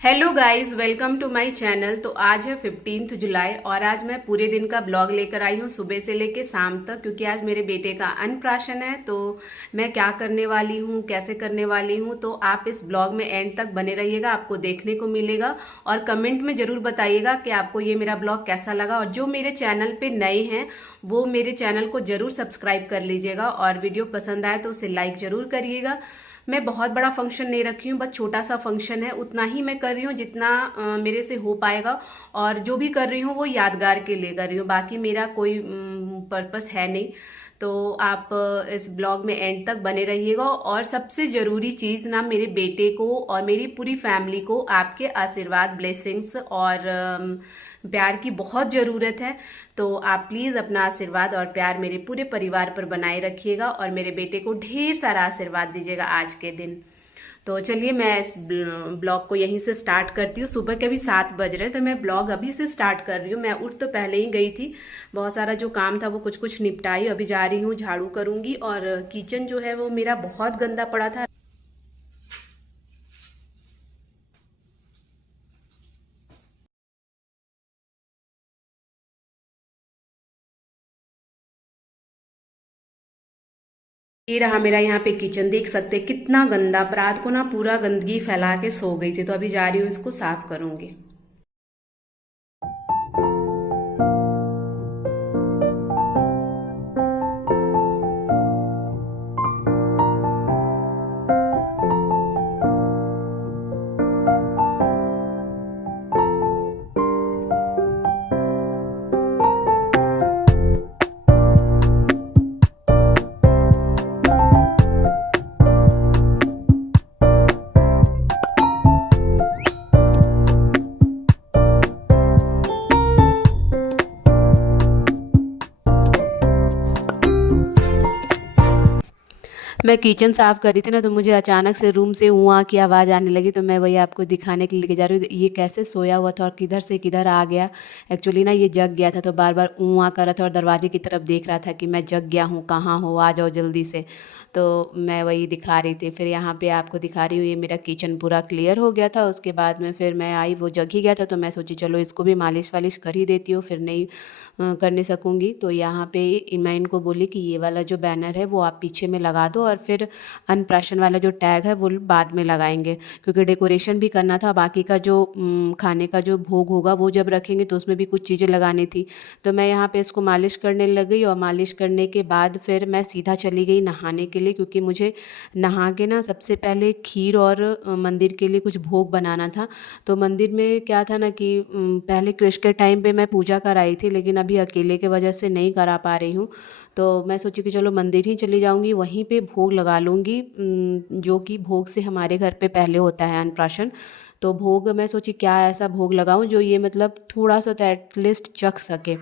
Hello guys, welcome to my channel. तो आज है 15 जुलाई और आज मैं पूरे दिन का ब्लॉग लेकर आई हूँ, सुबह से लेकर शाम तक, क्योंकि आज मेरे बेटे का अन्नप्राशन है। तो मैं क्या करने वाली हूँ, कैसे करने वाली हूँ, तो आप इस ब्लॉग में एंड तक बने रहिएगा, आपको देखने को मिलेगा। और कमेंट में ज़रूर बताइएगा कि आपको ये मेरा ब्लॉग कैसा लगा। और जो मेरे चैनल पर नए हैं वो मेरे चैनल को ज़रूर सब्सक्राइब कर लीजिएगा, और वीडियो पसंद आए तो उसे लाइक ज़रूर करिएगा। मैं बहुत बड़ा फंक्शन नहीं रखी हूँ, बस छोटा सा फंक्शन है, उतना ही मैं कर रही हूँ जितना मेरे से हो पाएगा। और जो भी कर रही हूँ वो यादगार के लिए कर रही हूँ, बाकी मेरा कोई पर्पस है नहीं। तो आप इस ब्लॉग में एंड तक बने रहिएगा। और सबसे ज़रूरी चीज़ ना, मेरे बेटे को और मेरी पूरी फैमिली को आपके आशीर्वाद, ब्लेसिंग्स और प्यार की बहुत ज़रूरत है। तो आप प्लीज़ अपना आशीर्वाद और प्यार मेरे पूरे परिवार पर बनाए रखिएगा, और मेरे बेटे को ढेर सारा आशीर्वाद दीजिएगा आज के दिन। तो चलिए मैं इस ब्लॉग को यहीं से स्टार्ट करती हूँ। सुबह के भी 7 बज रहे हैं, तो मैं ब्लॉग अभी से स्टार्ट कर रही हूँ। मैं उठ तो पहले ही गई थी, बहुत सारा जो काम था वो कुछ कुछ निपटाई, अभी जा रही हूँ झाड़ू करूँगी। और किचन जो है वो मेरा बहुत गंदा पड़ा था। ये रहा मेरा यहाँ पे किचन, देख सकते हैं कितना गंदा, रात को ना पूरा गंदगी फैला के सो गई थी। तो अभी जा रही हूँ, इसको साफ करूँगी। मैं किचन साफ़ कर रही थी ना, तो मुझे अचानक से रूम से ऊँ की आवाज़ आने लगी। तो मैं वही आपको दिखाने के लिए लेके जा रही हूँ, ये कैसे सोया हुआ था और किधर से किधर आ गया। एक्चुअली ना ये जग गया था, तो बार बार ऊँ कर रहा था और दरवाजे की तरफ देख रहा था कि मैं जग गया हूँ, कहाँ हो, आ जाओ जल्दी से। तो मैं वही दिखा रही थी। फिर यहाँ पे आपको दिखा रही हूँ, ये मेरा किचन पूरा क्लियर हो गया था। उसके बाद में फिर मैं आई, वो जग ही गया था, तो मैं सोची चलो इसको भी मालिश वालिश कर ही देती हूँ, फिर नहीं करने सकूँगी। तो यहाँ पे मैं इनको बोली कि ये वाला जो बैनर है वो आप पीछे में लगा दो, और फिर अन्नप्राशन वाला जो टैग है वो बाद में लगाएंगे, क्योंकि डेकोरेशन भी करना था। बाकी का जो खाने का जो भोग होगा वो जब रखेंगे तो उसमें भी कुछ चीज़ें लगानी थी। तो मैं यहाँ पे इसको मालिश करने लग गई, और मालिश करने के बाद फिर मैं सीधा चली गई नहाने के लिए, क्योंकि मुझे नहा के ना सबसे पहले खीर और मंदिर के लिए कुछ भोग बनाना था। तो मंदिर में क्या था ना कि पहले कृष के टाइम पे मैं पूजा कराई थी, लेकिन अभी अकेले के वजह से नहीं करा पा रही हूँ। तो मैं सोची कि चलो मंदिर ही चली जाऊँगी, वहीं पे भोग लगा लूँगी, जो कि भोग से हमारे घर पे पहले होता है अन्नप्राशन। तो भोग मैं सोची क्या ऐसा भोग लगाऊँ जो ये मतलब थोड़ा सा तो एटलीस्ट चख सके।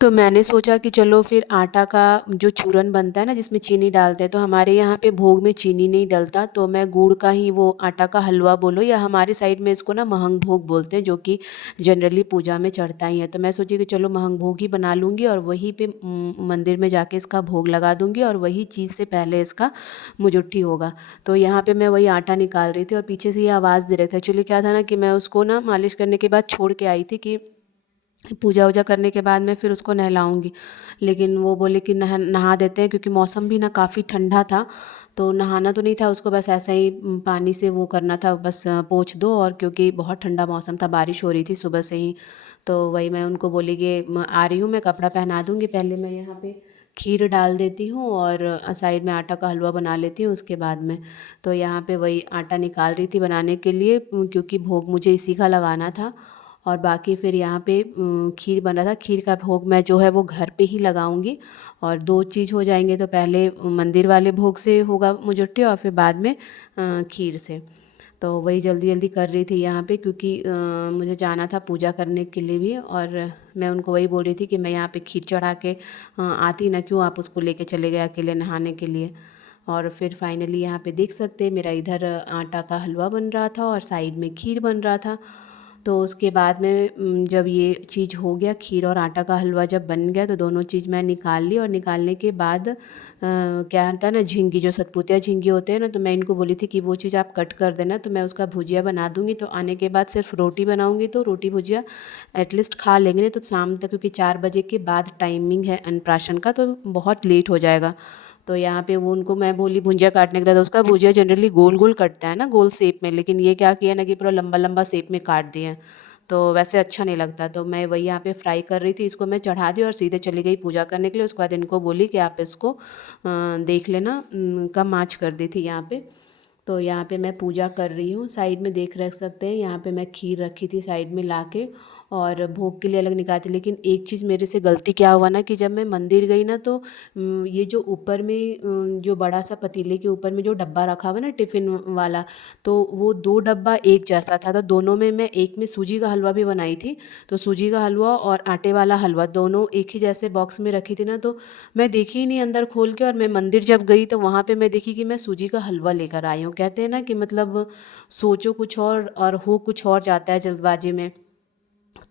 तो मैंने सोचा कि चलो फिर आटा का जो चूरन बनता है ना, जिसमें चीनी डालते हैं, तो हमारे यहाँ पे भोग में चीनी नहीं डलता, तो मैं गुड़ का ही, वो आटा का हलवा बोलो, या हमारी साइड में इसको ना महंग भोग बोलते हैं, जो कि जनरली पूजा में चढ़ता ही है। तो मैं सोची कि चलो महंग भोग ही बना लूँगी, और वहीं पे मंदिर में जाके इसका भोग लगा दूँगी, और वही चीज़ से पहले इसका मुजुट्ठी होगा। तो यहाँ पे मैं वही आटा निकाल रही थी, और पीछे से ये आवाज़ दे रहे थे। एक्चुअली क्या था ना कि मैं उसको ना मालिश करने के बाद छोड़ के आई थी कि पूजा वूजा करने के बाद मैं फिर उसको नहलाऊँगी। लेकिन वो बोले कि नहा देते हैं, क्योंकि मौसम भी ना काफ़ी ठंडा था। तो नहाना तो नहीं था उसको, बस ऐसा ही पानी से वो करना था, बस पोंछ दो। और क्योंकि बहुत ठंडा मौसम था, बारिश हो रही थी सुबह से ही। तो वही मैं उनको बोली कि आ रही हूँ, मैं कपड़ा पहना दूँगी, पहले मैं यहाँ पे खीर डाल देती हूँ और साइड में आटा का हलवा बना लेती हूँ उसके बाद में। तो यहाँ पे वही आटा निकाल रही थी बनाने के लिए, क्योंकि भोग मुझे इसी का लगाना था। और बाकी फिर यहाँ पे खीर बना था, खीर का भोग मैं जो है वो घर पे ही लगाऊंगी। और दो चीज़ हो जाएंगे, तो पहले मंदिर वाले भोग से होगा मुझट्ठी, और फिर बाद में खीर से। तो वही जल्दी जल्दी कर रही थी यहाँ पे, क्योंकि मुझे जाना था पूजा करने के लिए भी। और मैं उनको वही बोल रही थी कि मैं यहाँ पे खीर चढ़ा के आती ना, क्यों आप उसको लेके चले गए अकेले नहाने के लिए। और फिर फाइनली यहाँ पे देख सकते हैं मेरा इधर आटा का हलवा बन रहा था और साइड में खीर बन रहा था। तो उसके बाद में जब ये चीज़ हो गया, खीर और आटा का हलवा जब बन गया तो दोनों चीज़ मैं निकाल ली। और निकालने के बाद क्या होता है ना, झींगी जो सतपुतिया झींगी होते हैं ना, तो मैं इनको बोली थी कि वो चीज़ आप कट कर देना, तो मैं उसका भुजिया बना दूँगी। तो आने के बाद सिर्फ रोटी बनाऊँगी, तो रोटी भुजिया एटलीस्ट खा लेंगे, नहीं तो शाम तक, क्योंकि 4 बजे के बाद टाइमिंग है अन्नप्राशन का, तो बहुत लेट हो जाएगा। तो यहाँ पे वो उनको मैं बोली भुजिया काटने के लिए, तो उसका भुजिया जनरली गोल गोल कटता है ना, गोल शेप में, लेकिन ये क्या किया ना कि पूरा लंबा लंबा शेप में काट दिए, तो वैसे अच्छा नहीं लगता। तो मैं वही यहाँ पे फ्राई कर रही थी, इसको मैं चढ़ा दी और सीधे चली गई पूजा करने के लिए। उसके बाद इनको बोली कि आप इसको देख लेना, कम आँच कर दी थी यहाँ पे। तो यहाँ पे मैं पूजा कर रही हूँ, साइड में देख रख सकते हैं, यहाँ पे मैं खीर रखी थी साइड में लाके और भोग के लिए अलग निकाली थी। लेकिन एक चीज़ मेरे से गलती क्या हुआ ना कि जब मैं मंदिर गई ना, तो ये जो ऊपर में जो बड़ा सा पतीले के ऊपर में जो डब्बा रखा हुआ ना टिफ़िन वाला, तो वो 2 डब्बा एक जैसा था, तो दोनों में मैं एक में सूजी का हलवा भी बनाई थी, तो सूजी का हलवा और आटे वाला हलवा दोनों एक ही जैसे बॉक्स में रखी थी ना, तो मैं देखी ही नहीं अंदर खोल के। और मैं मंदिर जब गई तो वहाँ पे मैं देखी कि मैं सूजी का हलवा लेकर आई हूँ। कहते हैं ना कि मतलब सोचो कुछ और हो कुछ और जाता है जल्दबाजी में।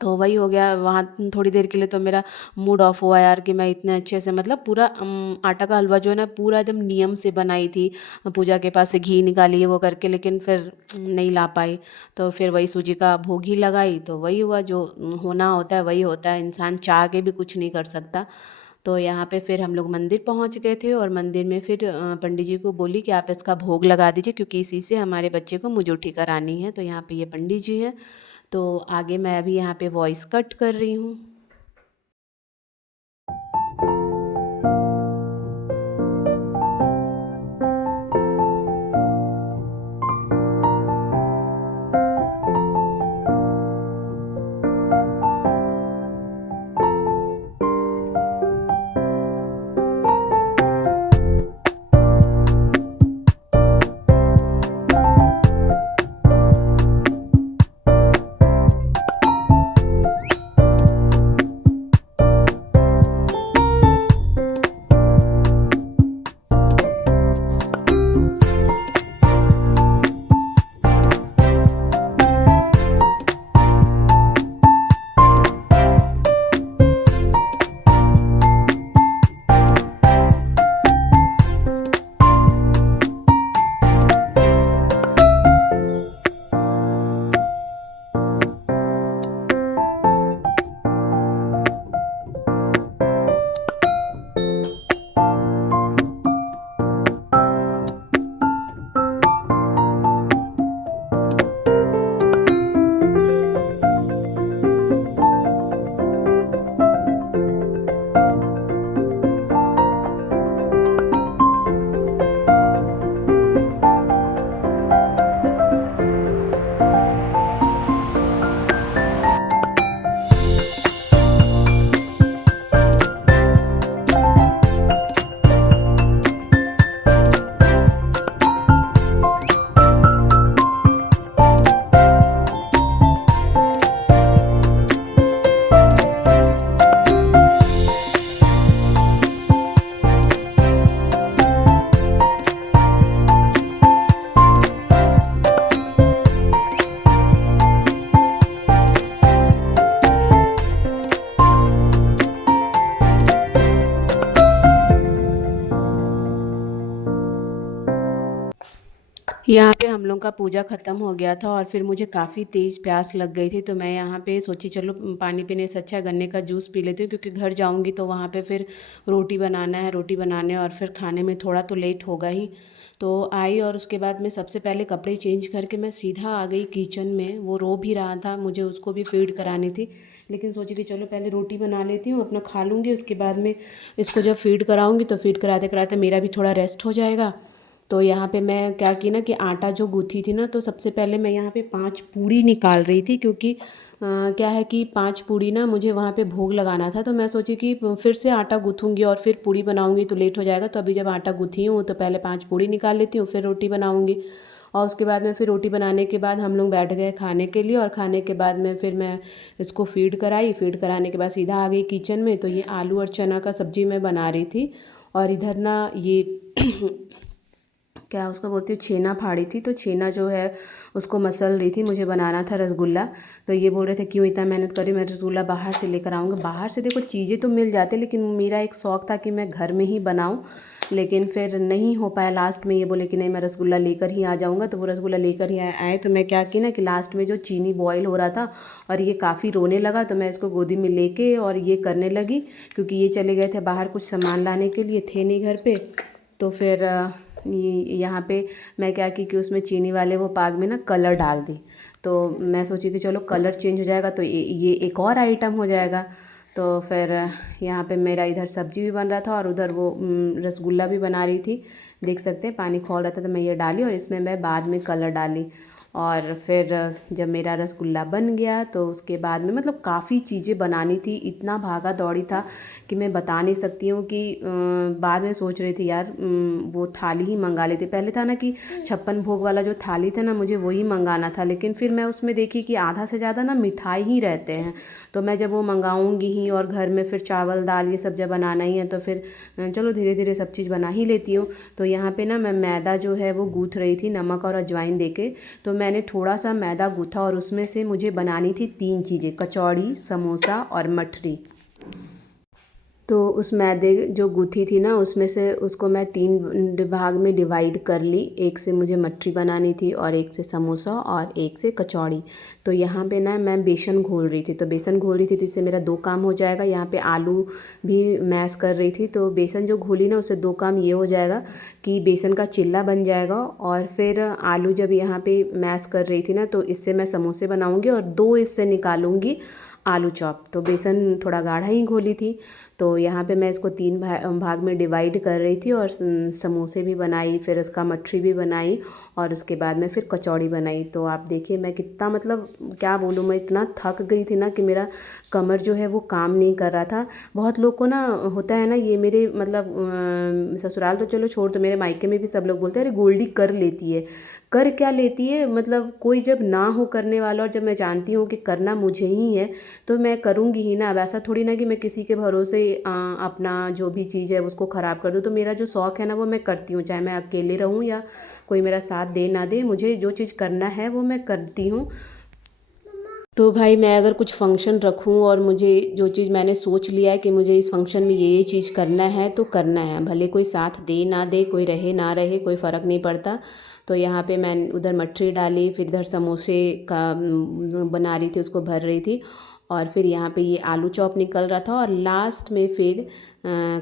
तो वही हो गया वहाँ, थोड़ी देर के लिए तो मेरा मूड ऑफ हुआ यार कि मैं इतने अच्छे से, मतलब पूरा आटा का हलवा जो है ना पूरा एकदम नियम से बनाई थी, पूजा के पास से घी निकाली वो करके, लेकिन फिर नहीं ला पाई। तो फिर वही सूजी का भोग ही लगाई, तो वही हुआ, जो होना होता है वही होता है, इंसान चाह के भी कुछ नहीं कर सकता। तो यहाँ पे फिर हम लोग मंदिर पहुँच गए थे, और मंदिर में फिर पंडित जी को बोली कि आप इसका भोग लगा दीजिए, क्योंकि इसी से हमारे बच्चे को मुजूठी करानी है। तो यहाँ पे ये पंडित जी हैं, तो आगे मैं अभी यहाँ पे वॉइस कट कर रही हूँ। यहाँ पे हम लोग का पूजा ख़त्म हो गया था, और फिर मुझे काफ़ी तेज़ प्यास लग गई थी, तो मैं यहाँ पे सोची चलो पानी पीने से अच्छा गन्ने का जूस पी लेती हूँ, क्योंकि घर जाऊँगी तो वहाँ पे फिर रोटी बनाना है, रोटी बनाने और फिर खाने में थोड़ा तो लेट होगा ही। तो आई, और उसके बाद मैं सबसे पहले कपड़े चेंज करके मैं सीधा आ गई किचन में। वो रो भी रहा था, मुझे उसको भी फीड करानी थी, लेकिन सोची कि चलो पहले रोटी बना लेती हूँ, अपना खा लूँगी, उसके बाद में इसको जब फीड कराऊँगी तो फीड कराते कराते मेरा भी थोड़ा रेस्ट हो जाएगा। तो यहाँ पे मैं क्या की ना कि आटा जो गूँथी थी ना, तो सबसे पहले मैं यहाँ पे 5 पूड़ी निकाल रही थी, क्योंकि क्या है कि 5 पूड़ी ना मुझे वहाँ पे भोग लगाना था। तो मैं सोची कि फिर से आटा गूँथूँगी और फिर पूड़ी बनाऊँगी तो लेट हो जाएगा, तो अभी जब आटा गूँथी हूँ तो पहले 5 पूड़ी निकाल लेती हूँ, फिर रोटी बनाऊँगी। और उसके बाद में फिर रोटी बनाने के बाद हम लोग बैठ गए खाने के लिए, और खाने के बाद में फिर मैं इसको फीड कराई। फीड कराने के बाद सीधा आ गई किचन में। तो ये आलू और चना का सब्ज़ी मैं बना रही थी, और इधर ना ये क्या उसको बोलती हूँ, छेना फाड़ी थी। तो छेना जो है उसको मसल रही थी, मुझे बनाना था रसगुल्ला। तो ये बोल रहे थे क्यों इतना मेहनत कर रही, मैं रसगुल्ला बाहर से लेकर आऊँगा। बाहर से देखो चीज़ें तो मिल जाते, लेकिन मेरा एक शौक़ था कि मैं घर में ही बनाऊँ, लेकिन फिर नहीं हो पाया। लास्ट में ये बोले कि नहीं मैं रसगुल्ला लेकर ही आ जाऊँगा। तो वो रसगुल्ला लेकर ही आए। तो मैं क्या की ना कि लास्ट में जो चीनी बॉयल हो रहा था और ये काफ़ी रोने लगा, तो मैं इसको गोदी में लेके और ये करने लगी, क्योंकि ये चले गए थे बाहर कुछ सामान लाने के लिए, थे नहीं घर पे। तो फिर यहाँ पे मैं क्या की कि उसमें चीनी वाले वो पाग में ना कलर डाल दी। तो मैं सोची कि चलो कलर चेंज हो जाएगा तो ये एक और आइटम हो जाएगा। तो फिर यहाँ पे मेरा इधर सब्जी भी बन रहा था और उधर वो रसगुल्ला भी बना रही थी। देख सकते हैं पानी खौल रहा था, तो मैं ये डाली और इसमें मैं बाद में कलर डाली। और फिर जब मेरा रसगुल्ला बन गया तो उसके बाद में मतलब काफ़ी चीज़ें बनानी थी, इतना भागा दौड़ी था कि मैं बता नहीं सकती हूँ। कि बाद में सोच रही थी यार वो थाली ही मंगा लेती। पहले था ना कि 56 भोग वाला जो थाली था ना, मुझे वही मंगाना था, लेकिन फिर मैं उसमें देखी कि आधा से ज़्यादा ना मिठाई ही रहते हैं। तो मैं जब वो मंगाऊँगी ही और घर में फिर चावल दाल ये सब जब बनाना ही है, तो फिर चलो धीरे धीरे सब चीज़ बना ही लेती हूँ। तो यहाँ पे ना मैं मैदा जो है वो गूँथ रही थी नमक और अजवाइन दे के। तो मैंने थोड़ा सा मैदा गूँथा और उसमें से मुझे बनानी थी 3 चीज़ें, कचौड़ी, समोसा और मठरी। तो उस मैदे जो गूँथी थी ना उसमें से उसको मैं 3 भाग में डिवाइड कर ली। एक से मुझे मठरी बनानी थी और एक से समोसा और एक से कचौड़ी। तो यहाँ पे ना मैं बेसन घोल रही थी। तो बेसन घोल रही थी जिससे मेरा 2 काम हो जाएगा। यहाँ पे आलू भी मैश कर रही थी। तो बेसन जो घोली ना उससे 2 काम ये हो जाएगा कि बेसन का चिल्ला बन जाएगा, और फिर आलू जब यहाँ पे मैश कर रही थी ना तो इससे मैं समोसे बनाऊँगी और 2 इससे निकालूँगी आलू चॉप। तो बेसन थोड़ा गाढ़ा ही घोली थी। तो यहाँ पे मैं इसको 3 भाग में डिवाइड कर रही थी और समोसे भी बनाई, फिर उसका मठरी भी बनाई और उसके बाद में फिर कचौड़ी बनाई। तो आप देखिए मैं कितना मतलब क्या बोलूँ, मैं इतना थक गई थी ना कि मेरा कमर जो है वो काम नहीं कर रहा था। बहुत लोग को ना होता है ना, ये मेरे मतलब ससुराल तो चलो छोड़, तो मेरे मायके में भी सब लोग बोलते हैं अरे गोल्डी कर लेती है। कर क्या लेती है, मतलब कोई जब ना हो करने वाला और जब मैं जानती हूँ कि करना मुझे ही है तो मैं करूँगी ही ना। अब ऐसा थोड़ी ना कि मैं किसी के भरोसे अपना जो भी चीज़ है उसको ख़राब कर दूँ। तो मेरा जो शौक़ है ना वो मैं करती हूँ, चाहे मैं अकेले रहूँ या कोई मेरा साथ दे ना दे, मुझे जो चीज़ करना है वो मैं करती हूँ। तो भाई मैं अगर कुछ फंक्शन रखूँ और मुझे जो चीज़ मैंने सोच लिया है कि मुझे इस फंक्शन में ये चीज़ करना है तो करना है, भले कोई साथ दे ना दे, कोई रहे ना रहे, कोई फ़र्क नहीं पड़ता। तो यहाँ पे मैं उधर मठरी डाली, फिर इधर समोसे का बना रही थी, उसको भर रही थी, और फिर यहाँ पे ये आलू चॉप निकल रहा था और लास्ट में फिर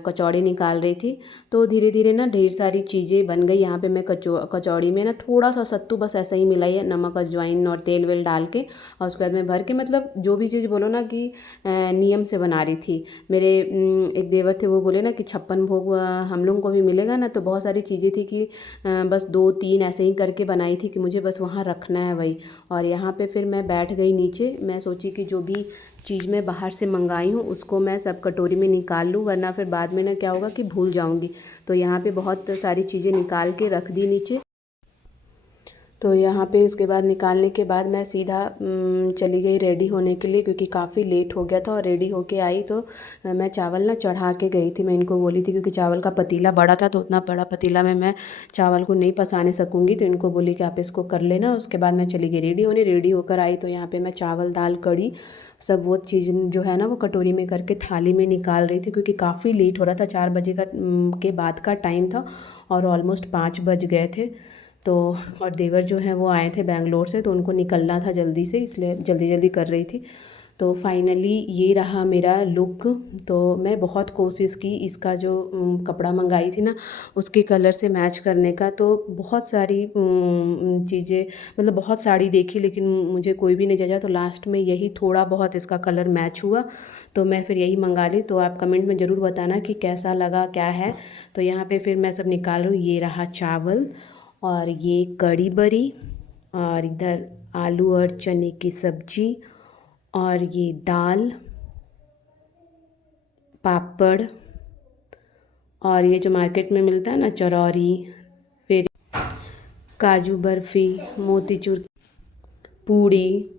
कचौड़ी निकाल रही थी। तो धीरे धीरे ना ढेर सारी चीज़ें बन गई। यहाँ पे मैं कचौड़ी में ना थोड़ा सा सत्तू बस ऐसा ही मिलाई है, नमक अजवाइन और तेल वेल डाल के, और उसके बाद में भर के मतलब जो भी चीज़ बोलो ना कि नियम से बना रही थी। मेरे एक देवर थे, वो बोले ना कि 56 भोग हम लोगों को भी मिलेगा ना, तो बहुत सारी चीज़ें थी कि बस 2-3 ऐसे ही करके बनाई थी कि मुझे बस वहाँ रखना है वही। और यहाँ पे फिर मैं बैठ गई नीचे। मैं सोची कि जो भी चीज़ मैं बाहर से मंगाई हूँ उसको मैं सब कटोरी में निकाल लूँ, वरना फिर बाद में ना क्या होगा कि भूल जाऊँगी। तो यहाँ पे बहुत सारी चीज़ें निकाल के रख दी नीचे। तो यहाँ पे उसके बाद निकालने के बाद मैं सीधा चली गई रेडी होने के लिए, क्योंकि काफ़ी लेट हो गया था। और रेडी होके आई तो मैं चावल ना चढ़ा के गई थी। मैं इनको बोली थी क्योंकि चावल का पतीला बड़ा था, तो उतना बड़ा पतीला में मैं चावल को नहीं पसाने सकूँगी, तो इनको बोली कि आप इसको कर लेना। उसके बाद मैं चली गई रेडी होने। रेडी होकर आई तो यहाँ पर मैं चावल दाल कढ़ी सब वो चीज़ जो है ना वो कटोरी में करके थाली में निकाल रही थी, क्योंकि काफ़ी लेट हो रहा था। 4 बजे का के बाद का टाइम था और ऑलमोस्ट 5 बज गए थे। तो और देवर जो हैं वो आए थे बैंगलोर से, तो उनको निकलना था जल्दी से, इसलिए जल्दी जल्दी कर रही थी। तो फाइनली ये रहा मेरा लुक। तो मैं बहुत कोशिश की इसका जो कपड़ा मंगाई थी ना उसके कलर से मैच करने का, तो बहुत सारी चीज़ें मतलब बहुत साड़ी देखी, लेकिन मुझे कोई भी नहीं जचा। तो लास्ट में यही थोड़ा बहुत इसका कलर मैच हुआ, तो मैं फिर यही मंगा ली। तो आप कमेंट में ज़रूर बताना कि कैसा लगा, क्या है। तो यहाँ पे फिर मैं सब निकाल रही हूँ। ये रहा चावल, और ये कड़ी बड़ी, और इधर आलू और चने की सब्जी, और ये दाल, पापड़, और ये जो मार्केट में मिलता है ना चरौरी, फिर काजू बर्फ़ी, मोतीचूर, पूड़ी,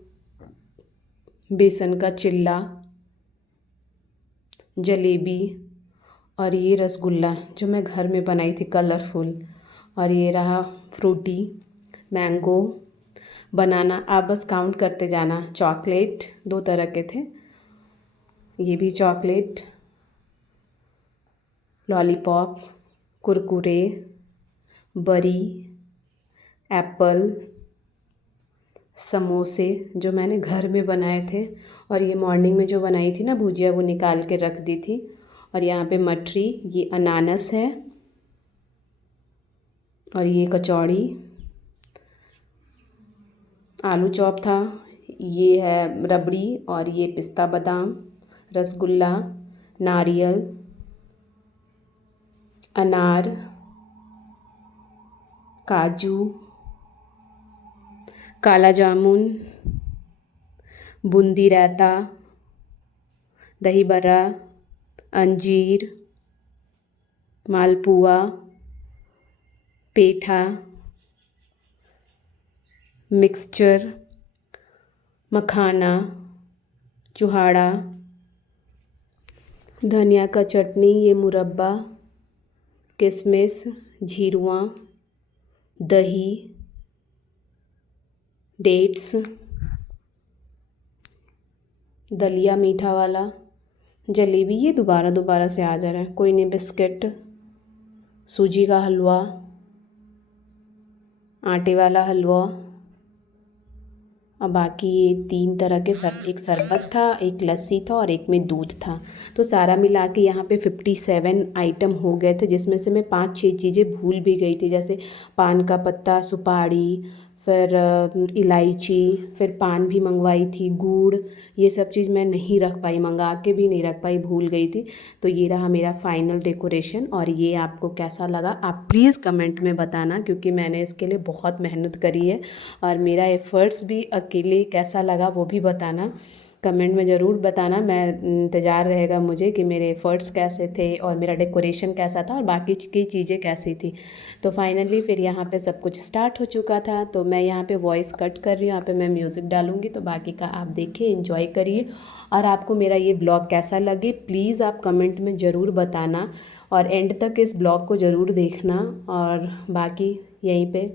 बेसन का चिल्ला, जलेबी, और ये रसगुल्ला जो मैं घर में बनाई थी कलरफुल। और ये रहा फ्रूटी, मैंगो, बनाना, आप बस काउंट करते जाना। चॉकलेट 2 तरह के थे, ये भी चॉकलेट, लॉलीपॉप, कुरकुरे, बरी, एप्पल, समोसे जो मैंने घर में बनाए थे, और ये मॉर्निंग में जो बनाई थी ना भुजिया वो निकाल के रख दी थी। और यहाँ पे मठरी, ये अनानास है, और ये कचौड़ी, आलू चॉप था, ये है रबड़ी, और ये पिस्ता बादाम, रसगुल्ला, नारियल, अनार, काजू, काला जामुन, बूंदी रायता, दही बड़ा, अंजीर, मालपुआ, पेठा, मिक्सचर, मखाना, चुहाड़ा, धनिया का चटनी, ये मुरब्बा, किशमिश, झीरुआ, दही, डेट्स, दलिया मीठा वाला, जलेबी, ये दोबारा दोबारा से आ जा रहा है, कोई नहीं, बिस्किट, सूजी का हलवा, आटे वाला हलवा, और बाकी ये 3 तरह के एक शरबत था, एक लस्सी था, और एक में दूध था। तो सारा मिला के यहाँ पे 57 आइटम हो गए थे, जिसमें से मैं 5-6 चीज़ें भूल भी गई थी, जैसे पान का पत्ता, सुपारी, फिर इलायची, फिर पान भी मंगवाई थी, गुड़, ये सब चीज़ मैं नहीं रख पाई, मंगा के भी नहीं रख पाई, भूल गई थी। तो ये रहा मेरा फाइनल डेकोरेशन, और ये आपको कैसा लगा आप प्लीज़ कमेंट में बताना, क्योंकि मैंने इसके लिए बहुत मेहनत करी है, और मेरा एफ़र्ट्स भी अकेले कैसा लगा वो भी बताना, कमेंट में ज़रूर बताना। मैं इंतज़ार रहेगा मुझे कि मेरे एफ़र्ट्स कैसे थे, और मेरा डेकोरेशन कैसा था, और बाकी की चीज़ें कैसी थी। तो फाइनली फिर यहाँ पे सब कुछ स्टार्ट हो चुका था। तो मैं यहाँ पे वॉइस कट कर रही हूँ, यहाँ पे मैं म्यूज़िक डालूँगी, तो बाकी का आप देखिए, एंजॉय करिए। और आपको मेरा ये ब्लॉग कैसा लगे प्लीज़ आप कमेंट में ज़रूर बताना, और एंड तक इस ब्लॉग को ज़रूर देखना। और बाकी यहीं पे